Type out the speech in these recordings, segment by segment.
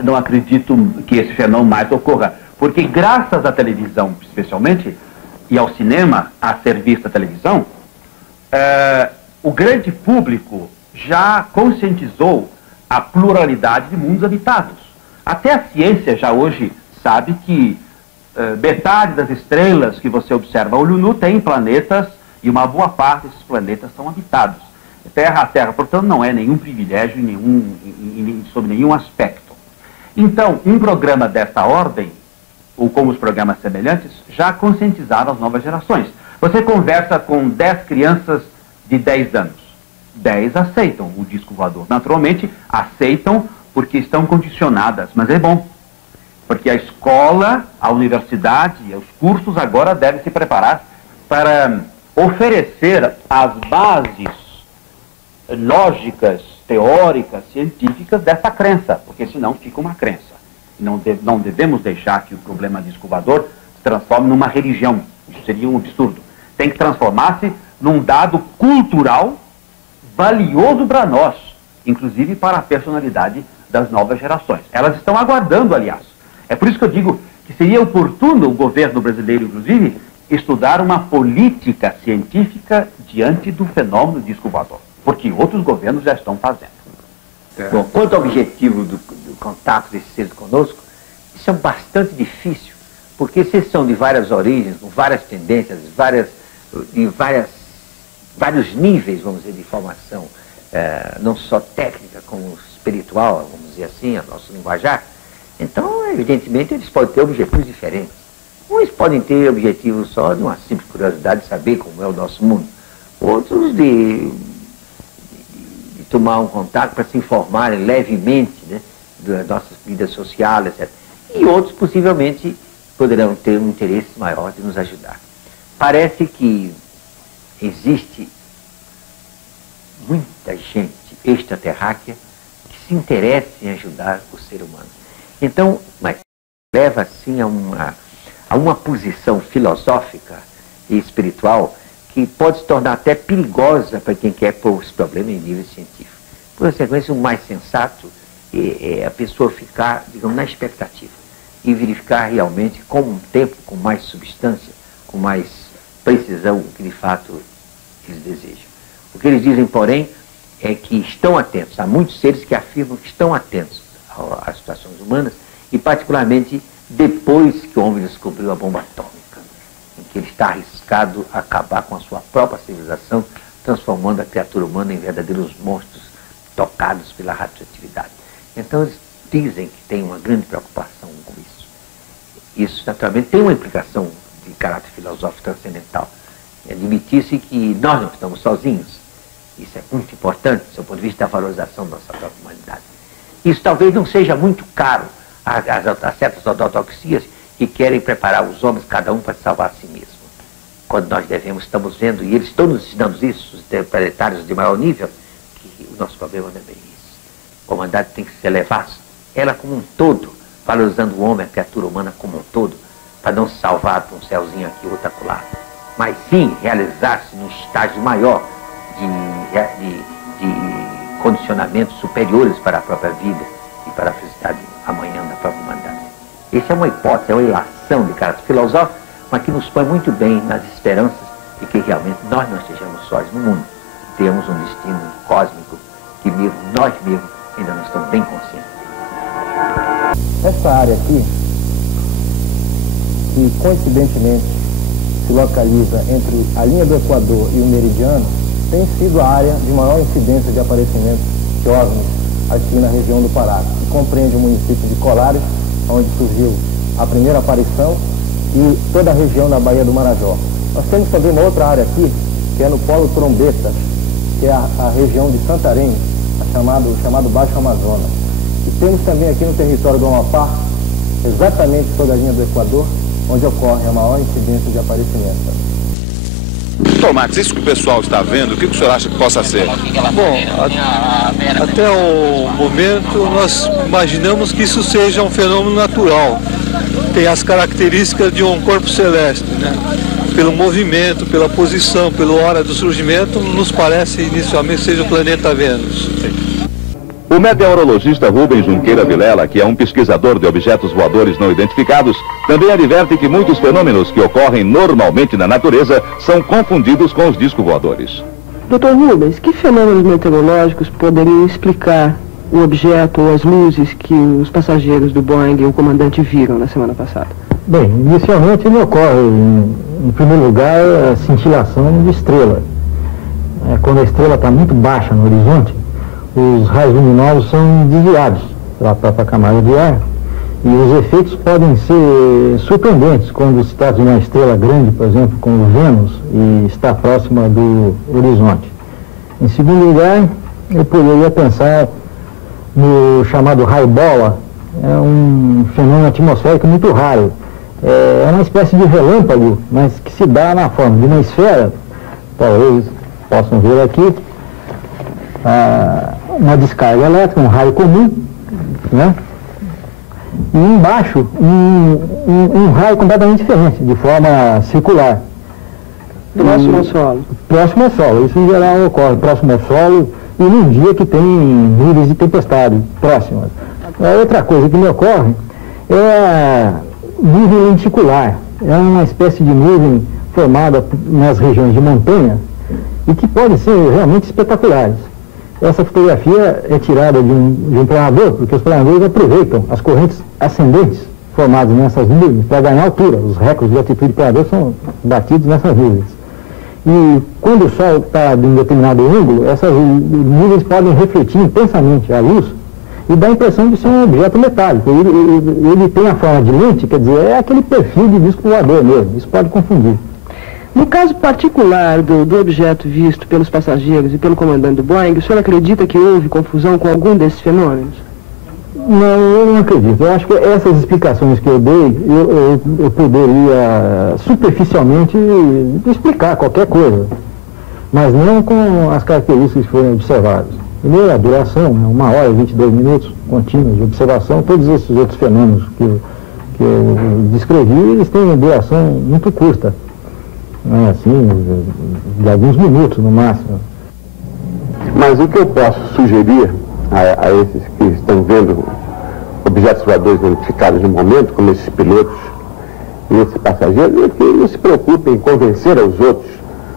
não acredito que esse fenômeno mais ocorra, porque graças à televisão, especialmente, e ao cinema, a serviço da televisão, o grande público já conscientizou a pluralidade de mundos habitados. Até a ciência já hoje sabe que metade das estrelas que você observa a olho nu tem planetas, e uma boa parte desses planetas são habitados. A Terra, portanto, não é nenhum privilégio sob nenhum aspecto. Então, um programa desta ordem, ou como os programas semelhantes, já conscientizaram as novas gerações. Você conversa com 10 crianças de 10 anos. 10 aceitam o disco voador. Naturalmente, aceitam porque estão condicionadas, mas é bom. Porque a escola, a universidade, os cursos agora devem se preparar para oferecer as bases lógicas, teóricas, científicas dessa crença, porque senão fica uma crença. Não devemos deixar que o problema disco voador se transforme numa religião. Isso seria um absurdo. Tem que transformar-se num dado cultural valioso para nós, inclusive para a personalidade das novas gerações. Elas estão aguardando, aliás. É por isso que eu digo que seria oportuno o governo brasileiro, inclusive, estudar uma política científica diante do fenômeno disco voador, porque outros governos já estão fazendo. Bom, quanto ao objetivo do contato desses seres conosco, isso é bastante difícil, porque esses são de várias origens, com várias tendências, vários níveis, vamos dizer, de formação, não só técnica, como espiritual, vamos dizer assim, a nosso linguajar. Então, evidentemente, eles podem ter objetivos diferentes. Uns podem ter objetivos só de uma simples curiosidade de saber como é o nosso mundo. Outros de tomar um contato para se informarem levemente, né, das nossas vidas sociais, etc. E outros, possivelmente, poderão ter um interesse maior de nos ajudar. Parece que existe muita gente extraterráquea que se interessa em ajudar o ser humano. Então, mas leva assim a uma posição filosófica e espiritual que pode se tornar até perigosa para quem quer pôr esse problema em nível científico. Por consequência, o mais sensato é a pessoa ficar, digamos, na expectativa e verificar realmente com um tempo, com mais substância, com mais precisão o que de fato eles desejam. O que eles dizem, porém, é que estão atentos. Há muitos seres que afirmam que estão atentos às situações humanas, e particularmente depois que o homem descobriu a bomba atômica, em que ele está arriscado a acabar com a sua própria civilização, transformando a criatura humana em verdadeiros monstros tocados pela radioatividade. Então eles dizem que tem uma grande preocupação com isso. Isso, naturalmente, tem uma implicação de caráter filosófico transcendental. Admitir-se que nós não estamos sozinhos. Isso é muito importante, do ponto de vista da valorização da nossa própria humanidade. Isso talvez não seja muito caro a certas ortodoxias que querem preparar os homens, cada um, para salvar a si mesmo. Quando nós estamos vendo, e eles estão nos ensinando isso, os interpretários de maior nível, que o nosso problema não é bem isso. A humanidade tem que se elevar, ela como um todo, valorizando o homem, a criatura humana como um todo, para não se salvar para um céuzinho aqui, outro acolá, mas sim realizar-se num estágio maior de condicionamentos superiores para a própria vida e para a felicidade amanhã da própria humanidade. Essa é uma hipótese, é uma ilação de caráter filosófico, mas que nos põe muito bem nas esperanças de que realmente nós não estejamos sós no mundo. Temos um destino cósmico que mesmo nós mesmos ainda não estamos bem conscientes. Essa área aqui, que coincidentemente se localiza entre a linha do Equador e o meridiano, tem sido a área de maior incidência de aparecimento de OVNIs aqui na região do Pará, que compreende o município de Colares, onde surgiu a primeira aparição, e toda a região da Baía do Marajó. Nós temos também uma outra área aqui, que é no Polo Trombeta, que é a região de Santarém, chamado Baixo Amazonas. E temos também aqui no território do Amapá, exatamente sobre a linha do Equador, onde ocorre a maior incidência de aparecimento. Max, isso que o pessoal está vendo, o que o senhor acha que possa ser? Bom, até o momento nós imaginamos que isso seja um fenômeno natural. Tem as características de um corpo celeste, né? Pelo movimento, pela posição, pela hora do surgimento, nos parece inicialmente seja o planeta Vênus. O meteorologista Rubens Junqueira Vilela, que é um pesquisador de objetos voadores não identificados, também adverte que muitos fenômenos que ocorrem normalmente na natureza são confundidos com os discos voadores. Dr. Rubens, que fenômenos meteorológicos poderiam explicar o objeto ou as luzes que os passageiros do Boeing e o comandante viram na semana passada? Bem, inicialmente ele ocorre, em primeiro lugar, a cintilação de estrela. Quando a estrela está muito baixa no horizonte, os raios luminosos são desviados pela própria camada de ar e os efeitos podem ser surpreendentes quando se trata de uma estrela grande, por exemplo, como Vênus, e está próxima do horizonte. Em segundo lugar, eu poderia pensar no chamado raio-bola. É um fenômeno atmosférico muito raro. É uma espécie de relâmpago, mas que se dá na forma de uma esfera. Talvez possam ver aqui uma descarga elétrica, um raio comum, né? E embaixo um raio completamente diferente, de forma circular. Próximo ao solo. Próximo ao solo, isso em geral ocorre próximo ao solo e num dia que tem níveis de tempestade próximas. A outra coisa que me ocorre é a nuvem lenticular. É uma espécie de nuvem formada nas regiões de montanha e que podem ser realmente espetaculares. Essa fotografia é tirada de um planador, porque os planadores aproveitam as correntes ascendentes formadas nessas nuvens para ganhar altura. Os recordes de altitude de planador são batidos nessas nuvens. E quando o Sol está de um determinado ângulo, essas nuvens podem refletir intensamente a luz e dá a impressão de ser um objeto metálico. Ele tem a forma de lente, quer dizer, é aquele perfil de disco voador mesmo. Isso pode confundir. No caso particular do objeto visto pelos passageiros e pelo comandante do Boeing, o senhor acredita que houve confusão com algum desses fenômenos? Não, eu não acredito. Eu acho que essas explicações que eu dei, eu poderia superficialmente explicar qualquer coisa, mas não com as características que foram observadas. Primeiro, a duração, 1 hora e 22 minutos contínuos de observação. Todos esses outros fenômenos que eu descrevi, eles têm uma duração muito curta, né, assim, de alguns minutos no máximo. Mas o que eu posso sugerir a esses que estão vendo objetos voadores identificados no momento, como esses pilotos e esses passageiros, é que não se preocupem em convencer aos outros.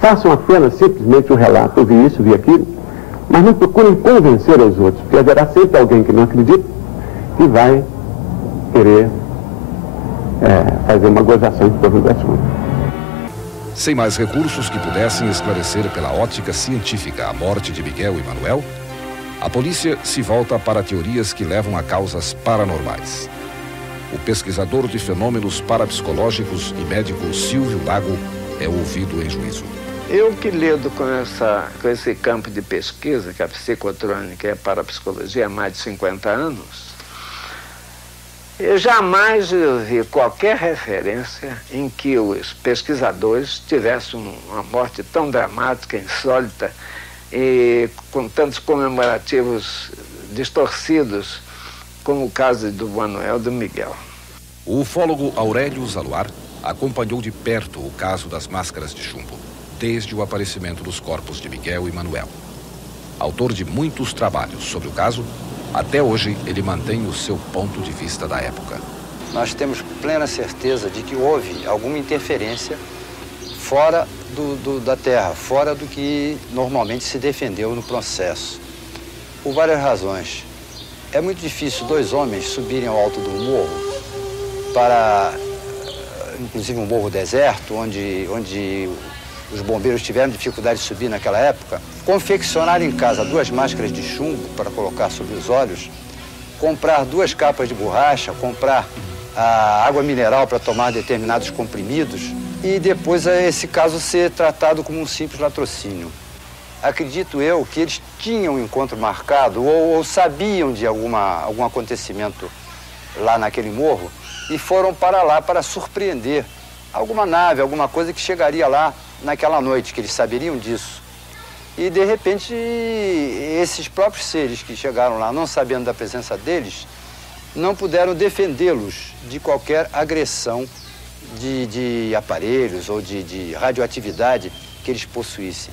Façam apenas simplesmente o relato. Eu vi isso, vi aquilo, mas não procurem convencer aos outros, porque haverá sempre alguém que não acredita e vai querer fazer uma gozação em torno do assunto. Sem mais recursos que pudessem esclarecer pela ótica científica a morte de Miguel e Manuel, a polícia se volta para teorias que levam a causas paranormais. O pesquisador de fenômenos parapsicológicos e médico Silvio Lago é ouvido em juízo. Eu que lido com esse campo de pesquisa, que é a psicotrônica e a parapsicologia, há mais de 50 anos, eu jamais vi qualquer referência em que os pesquisadores tivessem uma morte tão dramática, insólita e com tantos comemorativos distorcidos como o caso do Manuel e do Miguel. O ufólogo Aurélio Zaluar acompanhou de perto o caso das máscaras de chumbo, desde o aparecimento dos corpos de Miguel e Manuel. Autor de muitos trabalhos sobre o caso, até hoje ele mantém o seu ponto de vista da época. Nós temos plena certeza de que houve alguma interferência fora da Terra, fora do que normalmente se defendeu no processo. Por várias razões. É muito difícil 2 homens subirem ao alto do morro para, inclusive um morro deserto, onde os bombeiros tiveram dificuldade de subir naquela época, confeccionar em casa 2 máscaras de chumbo para colocar sobre os olhos, comprar 2 capas de borracha, comprar a água mineral para tomar determinados comprimidos e depois esse caso ser tratado como um simples latrocínio. Acredito eu que eles tinham um encontro marcado ou sabiam de algum acontecimento lá naquele morro e foram para lá para surpreender alguma nave, alguma coisa que chegaria lá naquela noite, que eles saberiam disso. E, de repente, esses próprios seres que chegaram lá, não sabendo da presença deles, não puderam defendê-los de qualquer agressão de aparelhos ou de radioatividade que eles possuíssem.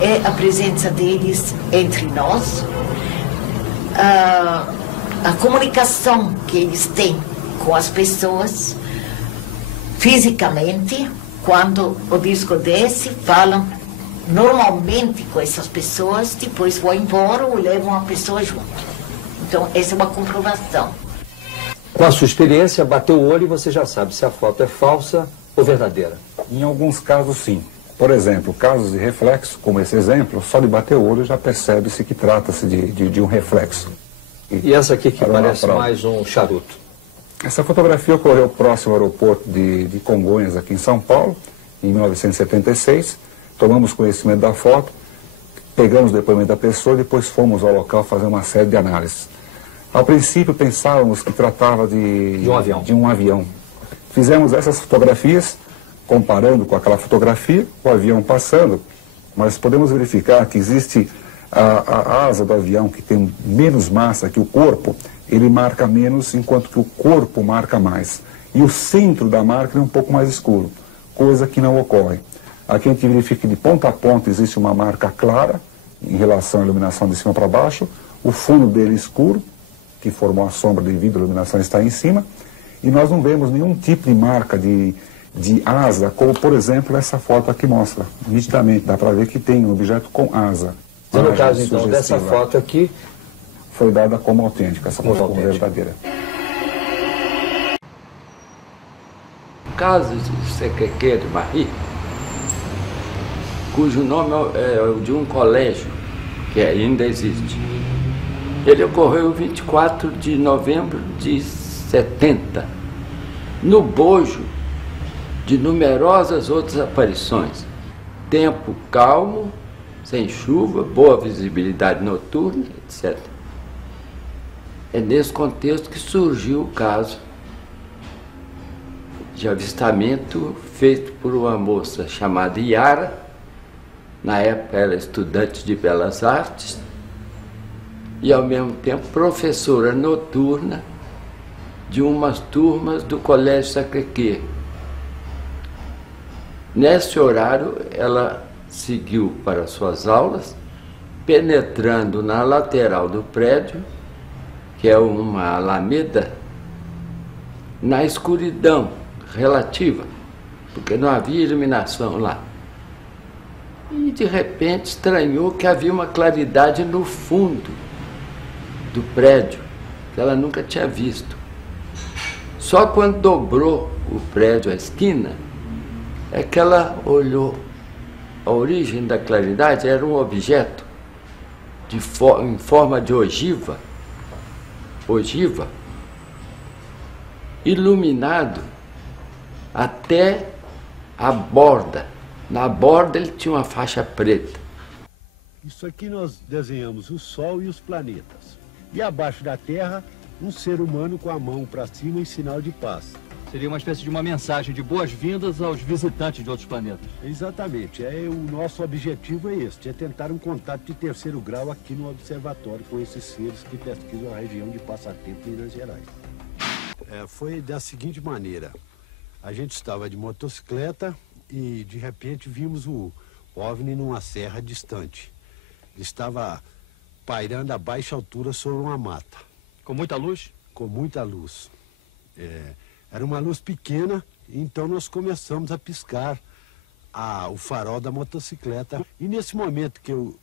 É a presença deles entre nós, a comunicação que eles têm com as pessoas fisicamente. Quando o disco desce, falam normalmente com essas pessoas, depois vão embora ou levam a pessoa junto. Então, essa é uma comprovação. Com a sua experiência, bateu o olho e você já sabe se a foto é falsa ou verdadeira. Em alguns casos, sim. Por exemplo, casos de reflexo, como esse exemplo, só de bater o olho já percebe-se que trata-se de um reflexo. E essa aqui que parece mais um charuto? Essa fotografia ocorreu próximo ao aeroporto de Congonhas, aqui em São Paulo, em 1976. Tomamos conhecimento da foto, pegamos o depoimento da pessoa e depois fomos ao local fazer uma série de análises. Ao princípio pensávamos que tratava de um avião. Fizemos essas fotografias, comparando com aquela fotografia, o avião passando, mas podemos verificar que existe a asa do avião, que tem menos massa que o corpo, ele marca menos, enquanto que o corpo marca mais. E o centro da marca é um pouco mais escuro, coisa que não ocorre. Aqui a gente verifica que de ponta a ponta existe uma marca clara, em relação à iluminação de cima para baixo, o fundo dele escuro, que formou a sombra devido à iluminação estar em cima, e nós não vemos nenhum tipo de marca de asa, como por exemplo essa foto aqui mostra. Nitidamente dá para ver que tem um objeto com asa. E no caso então dessa foto aqui, foi dada como autêntica, essa foto como verdadeira. O caso de Sequequê de Barri, cujo nome é o de um colégio que ainda existe. Ele ocorreu 24 de novembro de 70, no bojo de numerosas outras aparições. Tempo calmo, sem chuva, boa visibilidade noturna, etc. É nesse contexto que surgiu o caso de avistamento feito por uma moça chamada Yara. Na época era estudante de Belas Artes e ao mesmo tempo professora noturna de umas turmas do Colégio Sacré-Cœur. Nesse horário ela seguiu para suas aulas, penetrando na lateral do prédio, que é uma alameda, na escuridão relativa, porque não havia iluminação lá. E de repente estranhou que havia uma claridade no fundo do prédio, que ela nunca tinha visto. Só quando dobrou o prédio à esquina, é que ela olhou. A origem da claridade era um objeto em forma de ogiva, iluminado até a borda. Na borda ele tinha uma faixa preta. Isso aqui nós desenhamos o Sol e os planetas. E abaixo da Terra, um ser humano com a mão para cima em sinal de paz. Seria uma espécie de uma mensagem de boas-vindas aos visitantes de outros planetas. Exatamente. O nosso objetivo é este, é tentar um contato de terceiro grau aqui no observatório com esses seres que pesquisam a região de Passatempo, Minas Gerais. Foi da seguinte maneira. A gente estava de motocicleta e de repente vimos o OVNI numa serra distante. Ele estava pairando a baixa altura sobre uma mata. Com muita luz? Com muita luz. Era uma luz pequena, então nós começamos a piscar o farol da motocicleta. E nesse momento que eu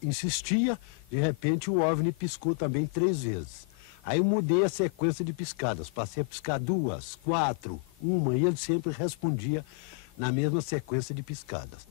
insistia, de repente o OVNI piscou também 3 vezes. Aí eu mudei a sequência de piscadas, passei a piscar 2, 4, 1, e ele sempre respondia na mesma sequência de piscadas.